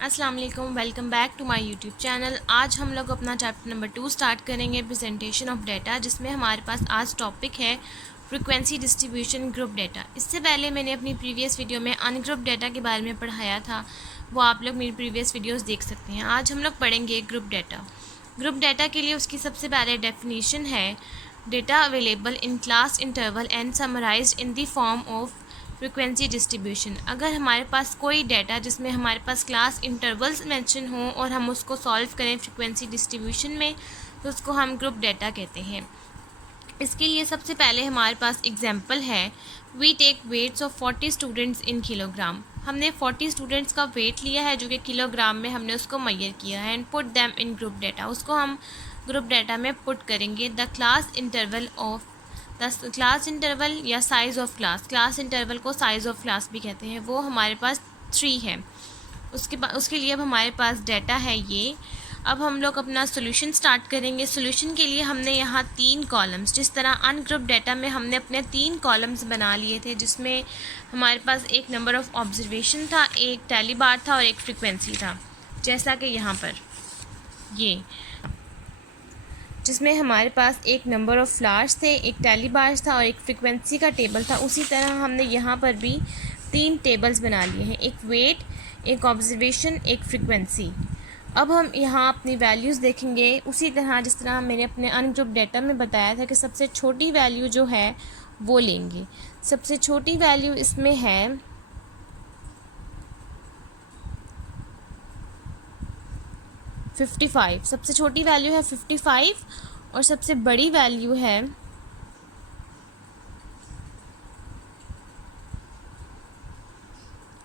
अस्सलाम वालेकुम, welcome back to my YouTube channel. आज हम लोग अपना चैप्टर नंबर 2 स्टार्ट करेंगे, प्रेजेंटेशन ऑफ डाटा, जिसमें हमारे पास आज टॉपिक है फ्रीक्वेंसी डिस्ट्रीब्यूशन ग्रुप डाटा। इससे पहले मैंने अपनी प्रीवियस वीडियो में अनग्रुप डाटा के बारे में पढ़ाया था, वो आप लोग मेरी प्रीवियस वीडियोज़ देख सकते हैं। आज हम लोग पढ़ेंगे ग्रुप डाटा। ग्रुप डाटा के लिए उसकी सबसे पहले डेफिनेशन है data available in class interval and summarised in the form of frequency distribution. अगर हमारे पास कोई डाटा जिसमें हमारे पास क्लास इंटरवल्स मेंशन हो और हम उसको सॉल्व करें फ्रीक्वेंसी डिस्ट्रीब्यूशन में, तो उसको हम ग्रुप डाटा कहते हैं। इसके लिए सबसे पहले हमारे पास एग्जांपल है, we take weights of 40 students in kilogram. हमने 40 स्टूडेंट्स का वेट लिया है जो कि किलोग्राम में हमने उसको मेजर किया है, and put them in group data. उसको हम ग्रुप डाटा में पुट करेंगे। The class interval of class interval या साइज़ ऑफ क्लास इंटरवल को साइज़ ऑफ क्लास भी कहते हैं, वो हमारे पास 3 है। उसके लिए अब हमारे पास डाटा है ये। अब हम लोग अपना सोल्यूशन स्टार्ट करेंगे। सोल्यूशन के लिए हमने यहाँ 3 कॉलम्स, जिस तरह अनग्रुप डाटा में हमने अपने 3 कॉलम्स बना लिए थे, जिसमें हमारे पास एक नंबर ऑफ ऑब्जर्वेशन था, एक टैली बार था और एक फ्रिक्वेंसी था। जैसा कि यहाँ पर ये, जिसमें हमारे पास एक नंबर ऑफ़ फ्लावर्स थे, एक टैली बार्स था और एक फ्रीक्वेंसी का टेबल था। उसी तरह हमने यहाँ पर भी 3 टेबल्स बना लिए हैं, एक वेट, एक ऑब्जर्वेशन, एक फ्रीक्वेंसी। अब हम यहाँ अपनी वैल्यूज़ देखेंगे उसी तरह जिस तरह मैंने अपने अनग्रुप डाटा में बताया था कि सबसे छोटी वैल्यू जो है वो लेंगे। सबसे छोटी वैल्यू इसमें है 55। सबसे छोटी वैल्यू है 55 और सबसे बड़ी वैल्यू है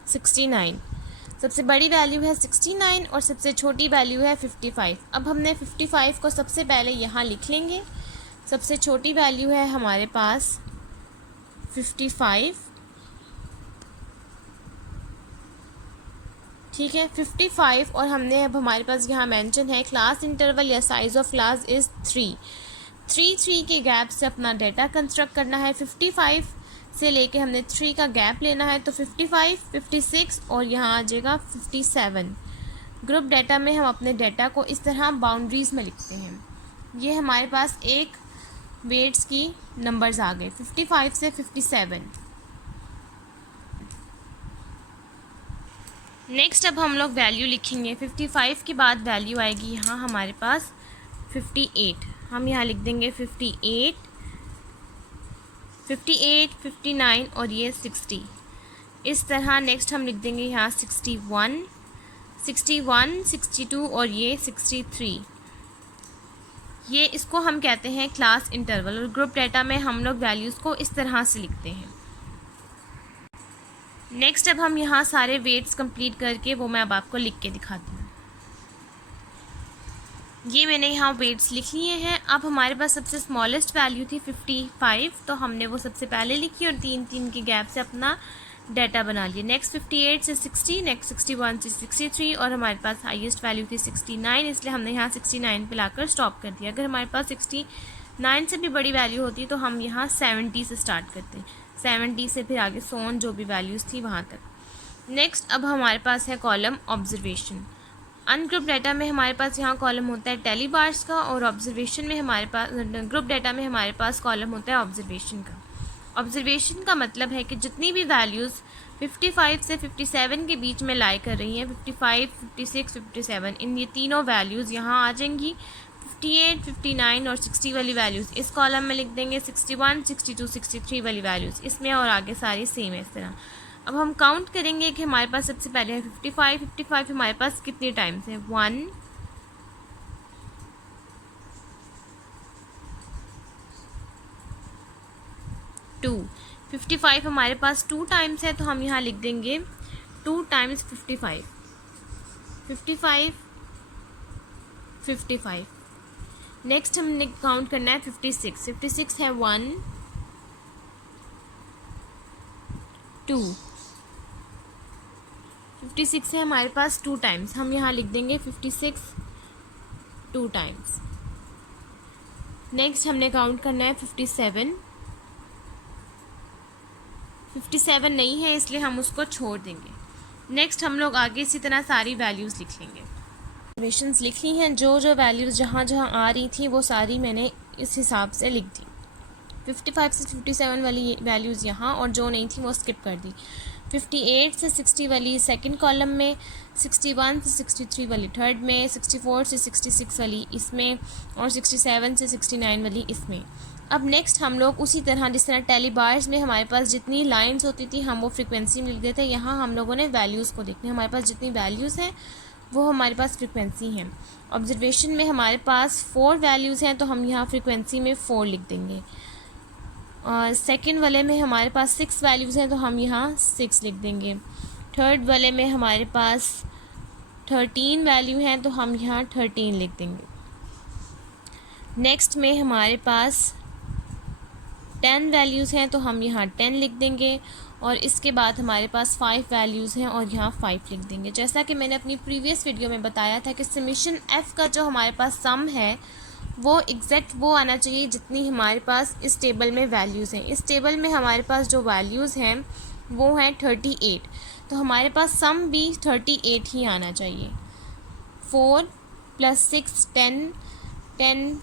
69। सबसे बड़ी वैल्यू है 69 और सबसे छोटी वैल्यू है 55। अब हमने 55 को सबसे पहले यहाँ लिख लेंगे। सबसे छोटी वैल्यू है हमारे पास 55, ठीक है 55। और हमने अब हमारे पास यहाँ मेंशन है क्लास इंटरवल या साइज़ ऑफ क्लास इज़ 3 के गैप से अपना डाटा कंस्ट्रक्ट करना है। 55 से लेके हमने 3 का गैप लेना है, तो 55, 56 और यहाँ आ जाएगा 57। ग्रुप डाटा में हम अपने डाटा को इस तरह बाउंड्रीज़ में लिखते हैं। ये हमारे पास एक वेट्स की नंबर्स आ गए 55 से 57। नेक्स्ट अब हम लोग वैल्यू लिखेंगे। 55 के बाद वैल्यू आएगी यहाँ हमारे पास 58। हम यहाँ लिख देंगे 58, 59 और ये 60। इस तरह नेक्स्ट हम लिख देंगे यहाँ 61, 62 और ये 63। ये इसको हम कहते हैं क्लास इंटरवल, और ग्रुप डाटा में हम लोग वैल्यूज़ को इस तरह से लिखते हैं। नेक्स्ट अब हम यहाँ सारे वेट्स कंप्लीट करके वो मैं अब आपको लिख के दिखाती हूँ। ये मैंने यहाँ वेट्स लिख लिए हैं। अब हमारे पास सबसे स्मॉलेस्ट वैल्यू थी 55, तो हमने वो सबसे पहले लिखी और 3 के गैप से अपना डाटा बना लिया। नेक्स्ट 58 से 60, नेक्स्ट 61 से 63 और हमारे पास हाईएस्ट वैल्यू थी 69, इसलिए हमने यहाँ 69 पे लाकर स्टॉप कर दिया। अगर हमारे पास 69 से भी बड़ी वैल्यू होती तो हम यहाँ 70 से स्टार्ट करते, 70 से फिर आगे सोन जो भी वैल्यूज़ थी वहाँ तक। नेक्स्ट अब हमारे पास है कॉलम ऑब्जर्वेशन। अनग्रुप डाटा में हमारे पास यहाँ कॉलम होता है टैली बार्स का, और ऑब्जर्वेशन में हमारे पास, ग्रुप डाटा में हमारे पास कॉलम होता है ऑब्जर्वेशन का। ऑब्जर्वेशन का मतलब है कि जितनी भी वैल्यूज़ 55 से 57 के बीच में लाई कर रही हैं, 55, 56, 57, इन ये तीनों वैल्यूज़ यहाँ आ जाएंगी। 58, 59 और 60 वाली वैल्यूज़ इस कॉलम में लिख देंगे। 61, 62, 63 वाली वैल्यूज़ इसमें, और आगे सारी सेम है इस तरह। अब हम काउंट करेंगे कि हमारे पास सबसे पहले है 55 हमारे पास कितने टाइम्स है, 1, 2। 55 हमारे पास 2 टाइम्स है, तो हम यहाँ लिख देंगे 2 टाइम्स 55, 55, 55। नेक्स्ट हमने काउंट करना है 56 है 1, 2। 56 है हमारे पास 2 टाइम्स, हम यहाँ लिख देंगे 56 2 टाइम्स। नेक्स्ट हमने काउंट करना है 57 नहीं है इसलिए हम उसको छोड़ देंगे। नेक्स्ट हम लोग आगे इसी तरह सारी वैल्यूज़ लिख लेंगे। ऑब्जर्वेशंस लिखी हैं, जो वैल्यूज़ जहाँ जहाँ आ रही थी वो सारी मैंने इस हिसाब से लिख दी। 55 से 57 वाली वैल्यूज़ यहाँ, और जो नहीं थी वो स्किप कर दी। 58 से 60 वाली सेकंड कॉलम में, 61 से 63 वाली थर्ड में, 64 से 66 वाली इसमें, और 67 से 69 वाली इसमें। अब नेक्स्ट हम लोग उसी तरह जिस तरह टेली बार्स में हमारे पास जितनी लाइंस होती थी हम वो फ्रिक्वेंसी में लिख देते हैं, यहाँ हम लोगों ने वैल्यूज़ को देखना है। हमारे पास जितनी वैल्यूज़ हैं वो हमारे पास फ्रिक्वेंसी हैं। ऑब्जर्वेशन में हमारे पास 4 वैल्यूज़ हैं तो हम यहाँ फ्रिक्वेंसी में 4 लिख देंगे। और सेकंड वाले में हमारे पास 6 वैल्यूज़ हैं तो हम यहाँ 6 लिख देंगे। थर्ड वाले में हमारे पास 13 वैल्यू हैं तो हम यहाँ 13 लिख देंगे। नेक्स्ट में हमारे पास 10 वैल्यूज़ हैं तो हम यहाँ 10 लिख देंगे। और इसके बाद हमारे पास 5 वैल्यूज़ हैं और यहाँ 5 लिख देंगे। जैसा कि मैंने अपनी प्रीवियस वीडियो में बताया था कि समेशन एफ़ का जो हमारे पास सम है वो एग्जैक्ट वो आना चाहिए जितनी हमारे पास इस टेबल में वैल्यूज़ हैं। इस टेबल में हमारे पास जो वैल्यूज़ हैं वो हैं 38, तो हमारे पास सम भी 38 ही आना चाहिए। 4 + 6 10, 10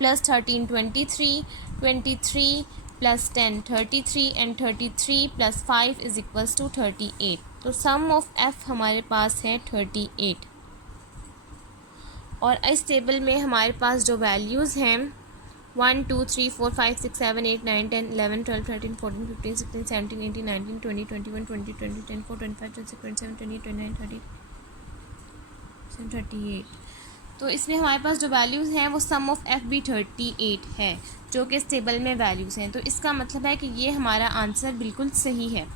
+ 13 23, 23 + 10 33, एंड 33 + 5 = 38। तो सम ऑफ एफ़ हमारे पास है 38। और इस टेबल में हमारे पास जो वैल्यूज़ हैं 1 2 3 4 5 6 7 8 9 10 11 12 13 14 15 16 17 18 19 20 21 22 23 24 25 26 27 28 29 30 38। तो इसमें हमारे पास जो वैल्यूज़ हैं वो सम ऑफ एफ भी 38 है, जो कि इस टेबल में वैल्यूज़ हैं। तो इसका मतलब है कि ये हमारा आंसर बिल्कुल सही है।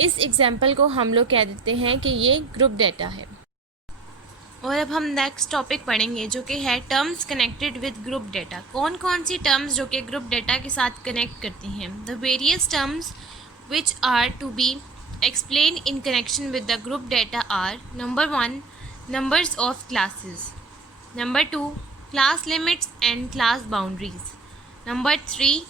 इस एग्जाम्पल को हम लोग कह देते हैं कि ये ग्रुप डेटा है। और अब हम नेक्स्ट टॉपिक पढ़ेंगे जो कि है terms connected with group data. कौन कौन सी टर्म्स जो कि ग्रुप डेटा के साथ कनेक्ट करती हैं। The various terms which are to be explain in connection with the group data are: number 1 numbers of classes, number 2 class limits and class boundaries, number 3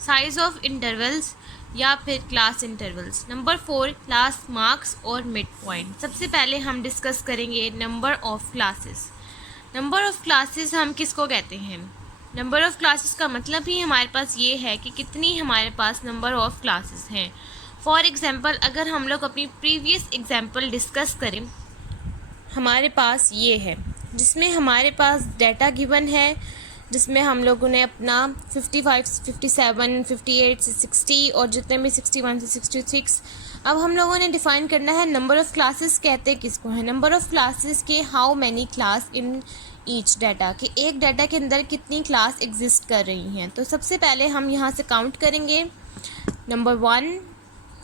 size of intervals या फिर class intervals, number 4 class marks और mid point. सबसे पहले हम discuss करेंगे number of classes. Number of classes हम किसको कहते हैं? नंबर ऑफ़ क्लासेस का मतलब ही हमारे पास ये है कि कितनी हमारे पास नंबर ऑफ़ क्लासेस हैं। फॉर एग्ज़ाम्पल अगर हम लोग अपनी प्रीवियस एग्ज़ाम्पल डिस्कस करें, हमारे पास ये है जिसमें हमारे पास डाटा गिवन है, जिसमें हम लोगों ने अपना 55 से 57, 58 से 60 और जितने भी 61 से 66, अब हम लोगों ने डिफ़ाइन करना है नंबर ऑफ़ क्लासेस कहते किसको हैं। नंबर ऑफ़ क्लासेस के how many class in each data, कि एक डाटा के अंदर कितनी क्लास एग्जिस्ट कर रही हैं। तो सबसे पहले हम यहाँ से काउंट करेंगे। नंबर 1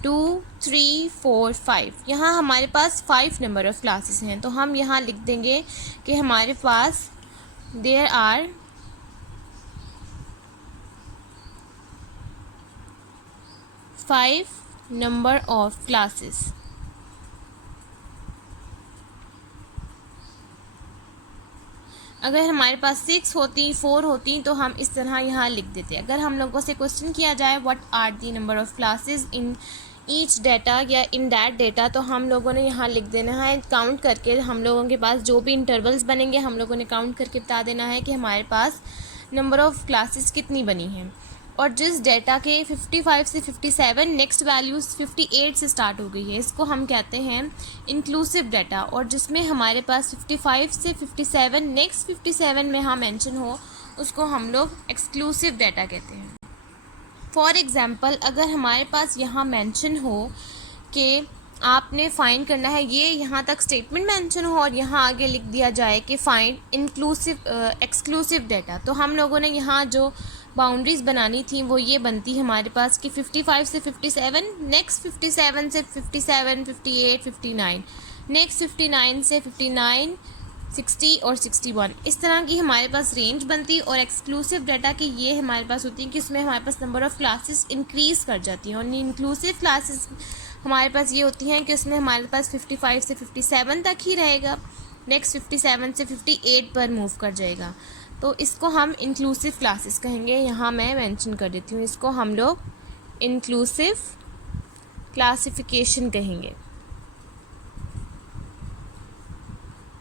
2 3 4 5, यहाँ हमारे पास 5 नंबर ऑफ़ क्लासेस हैं। तो हम यहाँ लिख देंगे कि हमारे पास there are 5 number of classes. अगर हमारे पास 6 होती, 4 होती तो हम इस तरह यहाँ लिख देते। अगर हम लोगों से क्वेश्चन किया जाए what are the number of classes in each data या इन दैट डाटा, तो हम लोगों ने यहाँ लिख देना है काउंट करके। हम लोगों के पास जो भी इंटरवल्स बनेंगे हम लोगों ने काउंट करके बता देना है कि हमारे पास नंबर ऑफ़ क्लासेस कितनी बनी हैं। और जिस डाटा के 55 से 57 नेक्स्ट वैल्यूज़ 58 से स्टार्ट हो गई है, इसको हम कहते हैं इंक्लूसिव डाटा। और जिसमें हमारे पास 55 से 57 नेक्स्ट 57 में हाँ मेंशन हो, उसको हम लोग एक्सक्लूसिव डाटा कहते हैं। फॉर एग्ज़ाम्पल अगर हमारे पास यहाँ मेंशन हो कि आपने फाइंड करना है, ये यहाँ तक स्टेटमेंट मेंशन हो और यहाँ आगे लिख दिया जाए कि फाइंड इंक्लूसिव एक्सक्लूसिव डाटा, तो हम लोगों ने यहाँ जो बाउंड्रीज़ बनानी थी वो ये बनती हमारे पास कि 55 से 57, नेक्स्ट 57 से 57, 58, 59, नेक्स्ट 59 से 59, 60 और 61, इस तरह की हमारे पास रेंज बनती। और एक्सक्लूसिव डाटा की ये हमारे पास होती है कि इसमें हमारे पास नंबर ऑफ़ क्लासेस इंक्रीज़ कर जाती हैं। और इंक्लूसिव क्लासेस हमारे पास ये होती हैं कि उसमें हमारे पास 55 से 57 तक ही रहेगा, नेक्स्ट 57 से 58 पर मूव कर जाएगा। तो इसको हम इंक्लूसिव क्लासेस कहेंगे। यहाँ मैं मेंशन कर देती हूँ, इसको हम लोग इंक्लूसिव क्लासिफिकेशन कहेंगे।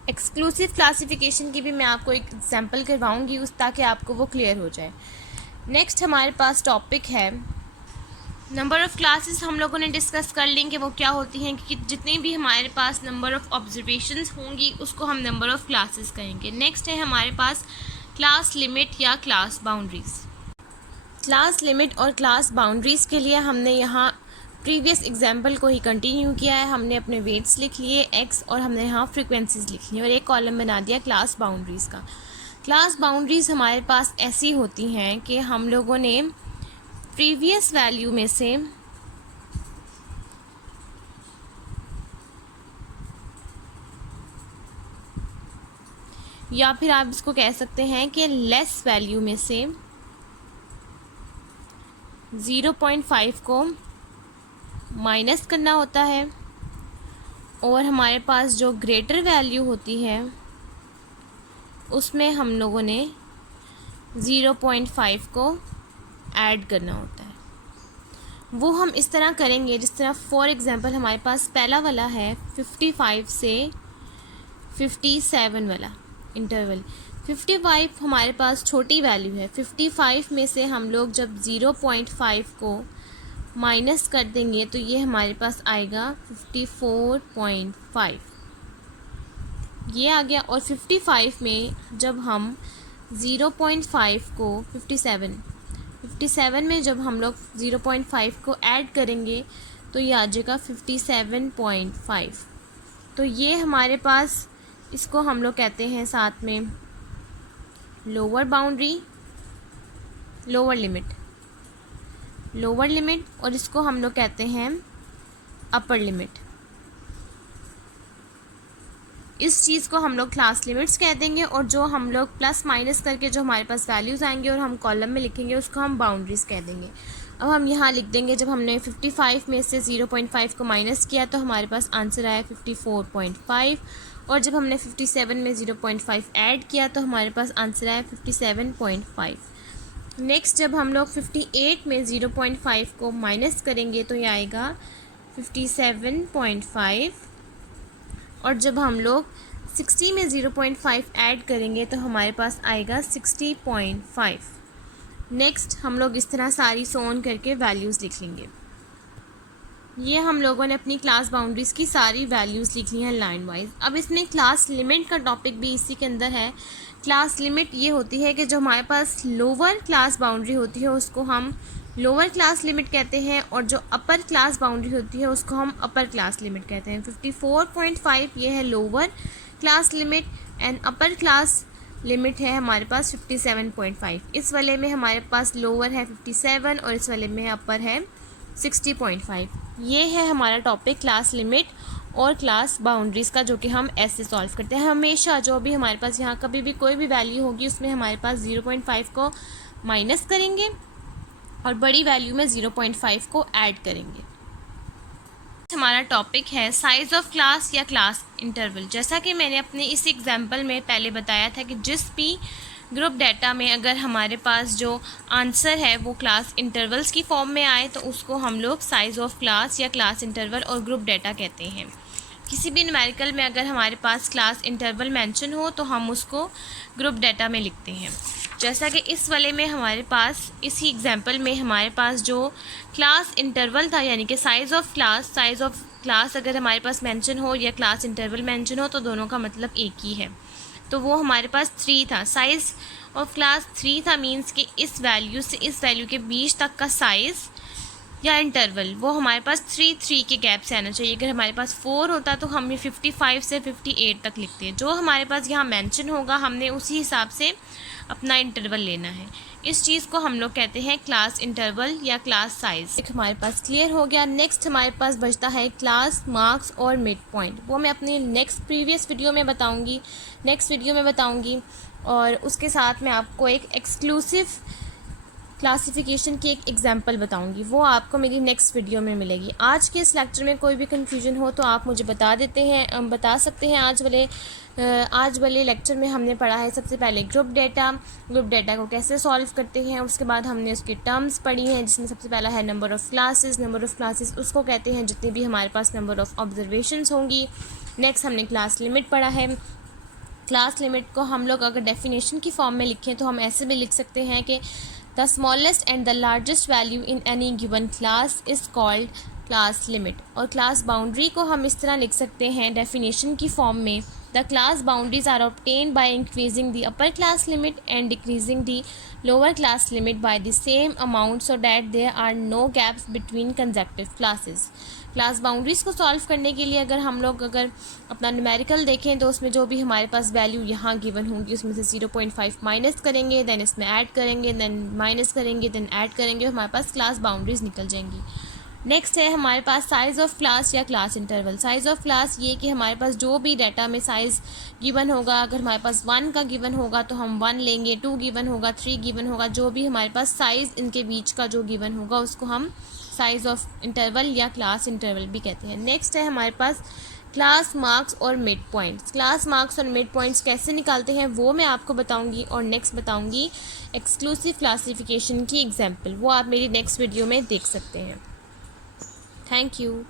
एक्सक्लूसिव क्लासिफिकेशन की भी मैं आपको एक एग्जांपल करवाऊंगी ताकि आपको वो क्लियर हो जाए। नेक्स्ट हमारे पास टॉपिक है नंबर ऑफ़ क्लासेस। हम लोगों ने डिस्कस कर लेंगे वो क्या होती हैं, कि जितनी भी हमारे पास नंबर ऑफ़ ऑब्जर्वेशंस होंगी उसको हम नंबर ऑफ़ क्लासेस कहेंगे। नेक्स्ट है हमारे पास क्लास लिमिट या क्लास बाउंड्रीज़। क्लास लिमिट और क्लास बाउंड्रीज़ के लिए हमने यहाँ प्रीवियस एग्जाम्पल को ही कंटिन्यू किया है। हमने अपने वेट्स लिख लिए x और हमने यहाँ फ्रीक्वेंसीज लिख ली और एक कॉलम बना दिया क्लास बाउंड्रीज़ का। क्लास बाउंड्रीज़ हमारे पास ऐसी होती हैं कि हम लोगों ने प्रीवियस वैल्यू में से या फिर आप इसको कह सकते हैं कि लेस वैल्यू में से 0.5 को माइनस करना होता है और हमारे पास जो ग्रेटर वैल्यू होती है उसमें हम लोगों ने 0.5 को ऐड करना होता है। वो हम इस तरह करेंगे जिस तरह फॉर एग्ज़ाम्पल हमारे पास पहला वाला है 55 से 57 वाला इंटरवल। 55 हमारे पास छोटी वैल्यू है। 55 में से हम लोग जब 0.5 को माइनस कर देंगे तो ये हमारे पास आएगा 54.5, ये आ गया। और 55 में जब हम 0.5 को 57 में जब हम लोग 0.5 को ऐड करेंगे तो ये आ जाएगा 57.5। तो ये हमारे पास, इसको हम लोग कहते हैं साथ में लोअर बाउंड्री, लोअर लिमिट, और इसको हम लोग कहते हैं अपर लिमिट। इस चीज़ को हम लोग क्लास लिमिट्स कह देंगे और जो हम लोग प्लस माइनस करके जो हमारे पास वैल्यूज़ आएंगे और हम कॉलम में लिखेंगे उसको हम बाउंड्रीज़ कह देंगे। अब हम यहाँ लिख देंगे जब हमने 55 में से 0.5 को माइनस किया तो हमारे पास आंसर आया 54.5 और जब हमने 57 में 0.5 ऐड किया तो हमारे पास आंसर आया 57.5। नेक्स्ट जब हम लोग 58 में 0.5 को माइनस करेंगे तो ये आएगा 57.5 और जब हम लोग 60 में 0.5 ऐड करेंगे तो हमारे पास आएगा 60.5। नेक्स्ट हम लोग इस तरह सारी सोन करके वैल्यूज़ लिख लेंगे। ये हम लोगों ने अपनी क्लास बाउंड्रीज़ की सारी वैल्यूज़ लिख ली हैं लाइन वाइज। अब इसमें क्लास लिमिट का टॉपिक भी इसी के अंदर है। क्लास लिमिट ये होती है कि जो हमारे पास लोअर क्लास बाउंड्री होती है उसको हम लोअर क्लास लिमिट कहते हैं और जो अपर क्लास बाउंड्री होती है उसको हम अपर क्लास लिमिट कहते हैं। 54.5 ये है lower class limit and upper class limit है हमारे पास 57.5। इस वाले में हमारे पास लोअर है 57 और इस वाले में अपर है 60.5। ये है हमारा टॉपिक क्लास लिमिट और क्लास बाउंड्रीज़ का, जो कि हम ऐसे सॉल्व करते हैं। हमेशा जो भी हमारे पास यहाँ कभी भी कोई भी वैल्यू होगी उसमें हमारे पास 0.5 को माइनस करेंगे और बड़ी वैल्यू में 0.5 को ऐड करेंगे। हमारा टॉपिक है साइज़ ऑफ क्लास या क्लास इंटरवल। जैसा कि मैंने अपने इस एग्जाम्पल में पहले बताया था कि जिस भी ग्रुप डाटा में अगर हमारे पास जो आंसर है वो क्लास इंटरवल्स की फॉर्म में आए तो उसको हम लोग साइज़ ऑफ क्लास या क्लास इंटरवल और ग्रुप डाटा कहते हैं। किसी भी न्यूमेरिकल में अगर हमारे पास क्लास इंटरवल मेंशन हो तो हम उसको ग्रुप डाटा में लिखते हैं। जैसा कि इस वाले में हमारे पास इसी एग्जाम्पल में हमारे पास जो क्लास इंटरवल था यानी कि साइज़ ऑफ क्लास अगर हमारे पास मेंशन हो या क्लास इंटरवल मेंशन हो तो दोनों का मतलब एक ही है। तो वो हमारे पास 3 था, साइज़ ऑफ क्लास 3 था, मींस कि इस वैल्यू से इस वैल्यू के बीच तक का साइज़ या इंटरवल वो हमारे पास 3 के गैप से आना चाहिए। अगर हमारे पास 4 होता तो हम ये 55 से 58 तक लिखते हैं। जो हमारे पास यहाँ मेंशन होगा हमने उसी हिसाब से अपना इंटरवल लेना है। इस चीज़ को हम लोग कहते हैं क्लास इंटरवल या क्लास साइज़। एक हमारे पास क्लियर हो गया। नेक्स्ट हमारे पास बचता है क्लास मार्क्स और मिड पॉइंट। वो मैं अपनी प्रीवियस वीडियो में बताऊंगी, नेक्स्ट वीडियो में बताऊंगी और उसके साथ मैं आपको एक एक्सक्लूसिव क्लासिफिकेशन की एक एग्जांपल बताऊंगी, वो आपको मेरी नेक्स्ट वीडियो में मिलेगी। आज के इस लेक्चर में कोई भी कन्फ्यूजन हो तो आप मुझे बता सकते हैं। आज वाले लेक्चर में हमने पढ़ा है सबसे पहले ग्रुप डेटा को कैसे सॉल्व करते हैं। उसके बाद हमने उसकी टर्म्स पढ़ी हैं, जिसमें सबसे पहला है नंबर ऑफ़ क्लासेस उसको कहते हैं जितनी भी हमारे पास नंबर ऑफ़ ऑब्जर्वेशंस होंगी। नेक्स्ट हमने क्लास लिमिट पढ़ा है। क्लास लिमिट को हम लोग अगर डेफिनेशन की फॉर्म में लिखें तो हम ऐसे भी लिख सकते हैं कि the smallest and the largest value in any given class is called class limit. और क्लास बाउंड्री को हम इस तरह लिख सकते हैं डेफिनेशन की फॉर्म में, the class boundaries are obtained by increasing the upper class limit and decreasing the lower class limit by the same amount so that there are no gaps between consecutive classes. Class boundaries को solve करने के लिए अगर अपना numerical देखें तो उसमें जो भी हमारे पास वैल्यू यहाँ गिवन होंगी उसमें से 0.5 माइनस करेंगे, देन इसमें ऐड करेंगे, देन माइनस करेंगे, देन ऐड करेंगे, हमारे पास क्लास बाउंड्रीज़ निकल जाएंगी। नेक्स्ट है हमारे पास साइज़ ऑफ क्लास या class interval. Size of class ये कि हमारे पास जो भी डाटा में साइज़ गिवन होगा, अगर हमारे पास 1 का गिवन होगा तो हम 1 लेंगे, 2 गिवन होगा, 3 गिवन होगा, जो भी हमारे पास साइज़ इनके बीच का जो गिवन होगा उसको हम साइज़ ऑफ इंटरवल या क्लास इंटरवल भी कहते हैं। नेक्स्ट है हमारे पास क्लास मार्क्स और मिड पॉइंट्स। क्लास मार्क्स और मिड पॉइंट्स कैसे निकालते हैं वो मैं आपको बताऊंगी, और नेक्स्ट बताऊंगी एक्सक्लूसिव क्लासिफिकेशन की एग्जांपल, वो आप मेरी नेक्स्ट वीडियो में देख सकते हैं। Thank you.